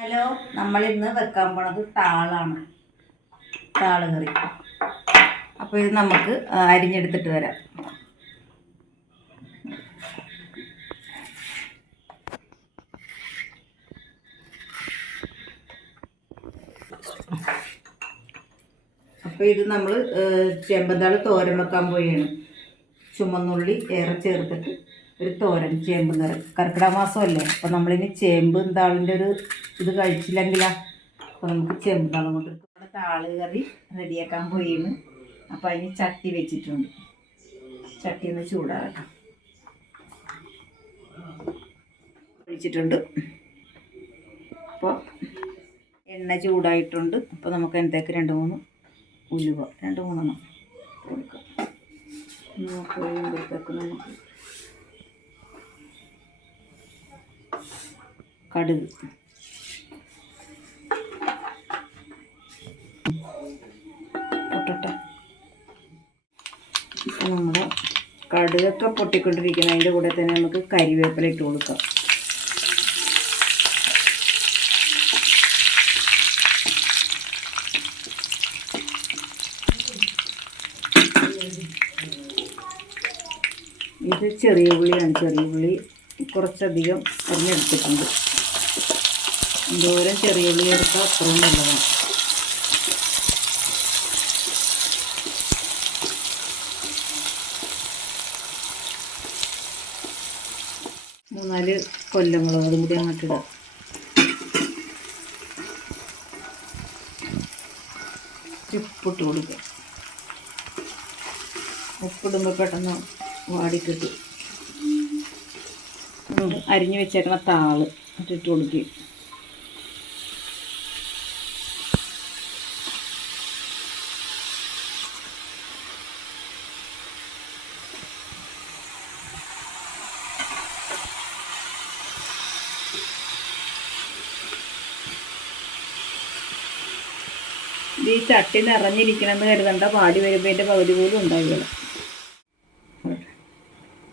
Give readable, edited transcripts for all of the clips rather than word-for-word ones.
Hello, നമ്മളിന്ന് വെക്കാൻ പോണത് താളാണ്. താള് കറി. അപ്പോൾ ഇത് നമുക്ക് അരിഞ്ഞെടുത്തിട്ട് വരാം. അപ്പോൾ ഇത് നമ്മൾ ചേമ്പന്താള് തോരൻ വെക്കാൻ പോയാണ്. ചുമന്നുള്ളി ഏറെ ചേർത്തിട്ട് ഒരു തോരൻ, ചേമ്പ് നിറം. കർക്കിടക മാസമല്ലേ, അപ്പോൾ നമ്മളിനി ചേമ്പ് താളിൻ്റെ ഒരു ഇത് കഴിച്ചില്ലെങ്കിലാ. അപ്പോൾ നമുക്ക് ചേമ്പ് താളം കൊണ്ട് നമ്മുടെ താള് കറി റെഡിയാക്കാൻ പോയിന്ന്. അപ്പോൾ അതിന് ചട്ടി വെച്ചിട്ടുണ്ട്. ചട്ടി ഒന്ന് ചൂടാകട്ടെ. ഒഴിച്ചിട്ടുണ്ട്. അപ്പോൾ എണ്ണ ചൂടായിട്ടുണ്ട്. അപ്പോൾ നമുക്ക് അതിനകത്തേക്ക് 2-3 ഉലുവ, 2-3 കൊടുക്കാം. കഴിയുമ്പോഴത്തേക്ക് നമുക്ക് കടുക്, പൊട്ടട്ടെ. ഇപ്പം നമ്മുടെ കടുകൊക്കെ പൊട്ടിക്കൊണ്ടിരിക്കുന്ന അതിൻ്റെ കൂടെ തന്നെ നമുക്ക് കരിവേപ്പില ഇട്ട് കൊടുക്കാം. ഇത് ചെറിയ ഉള്ളിയാണ്. ചെറിയ ഉള്ളി കുറച്ചധികം അരിഞ്ഞെടുത്തിട്ടുണ്ട്. എന്തോരം ചെറിയ ഉള്ളി എടുത്താൽ അത്രയും നല്ലതാണ്. മൂന്നാല് കൊല്ലമുളക് അതും കൂടി അങ്ങോട്ടിടാം. ഉപ്പിട്ട് കൊടുക്കുക. ഉപ്പിടുമ്പോൾ പെട്ടെന്ന് വാടിക്കിട്ടും. അരിഞ്ഞു വെച്ചേക്കണ താള് ഇട്ടിട്ട് കൊടുക്കുക. ഈ ചട്ടി നിറഞ്ഞിരിക്കണമെന്ന് കരുതണ്ട. പാടി വരുമ്പോൾ അതിൻ്റെ പകുതി പോലും ഉണ്ടാവുകയില്ല.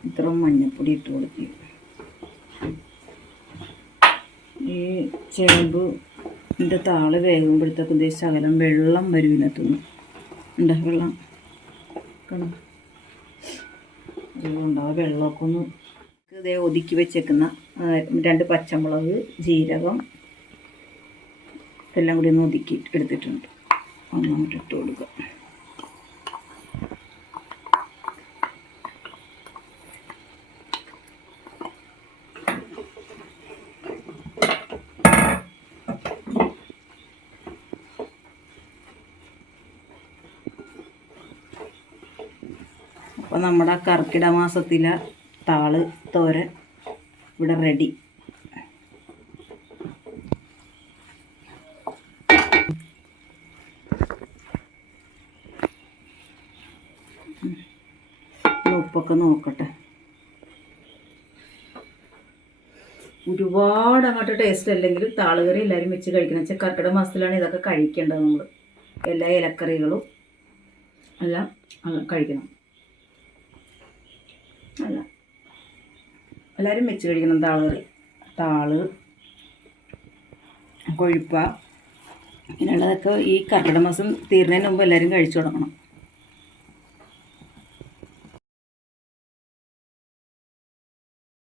ഇത്ര മഞ്ഞപ്പൊടി ഇട്ട് കൊടുക്കുക. ഈ ചേമ്പിൻ്റെ താള് വേകുമ്പോഴത്തേക്ക് ഉദ്ദേശിച്ച അകലം വെള്ളം വരും. ഇതിനകത്തുനിന്ന് ഉണ്ട് വെള്ളം ഉണ്ടാവും. വെള്ളമൊക്കെ ഒന്ന് ഇതേ ഒതുക്കി വെച്ചേക്കുന്ന 2 പച്ചമുളക്, ജീരകം ഇതെല്ലാം കൂടി ഒന്ന് ഒതുക്കി എടുത്തിട്ടുണ്ട്. ഒന്നങ്ങോട്ട് ഇട്ട് കൊടുക്കുക. അപ്പോൾ നമ്മുടെ കർക്കിടക മാസത്തിലെ താള് തോരൻ ഇവിടെ റെഡി. ഉപ്പൊക്കെ നോക്കട്ടെ. ഒരുപാട് അങ്ങോട്ട് ടേസ്റ്റ് അല്ലെങ്കിലും താളുകറി എല്ലാവരും വെച്ച് കഴിക്കണം. വെച്ചാൽ കർക്കിടക മാസത്തിലാണ് ഇതൊക്കെ കഴിക്കേണ്ടത്. നമ്മൾ എല്ലാ ഇലക്കറികളും എല്ലാം കഴിക്കണം. അല്ല, എല്ലാവരും വെച്ച് കഴിക്കണം താളുകറി. താള്, കൊഴുപ്പ ഇങ്ങനെയുള്ളതൊക്കെ ഈ കർക്കിടക മാസം തീരുന്നതിന് മുമ്പ് എല്ലാവരും കഴിച്ചു തുടങ്ങണം.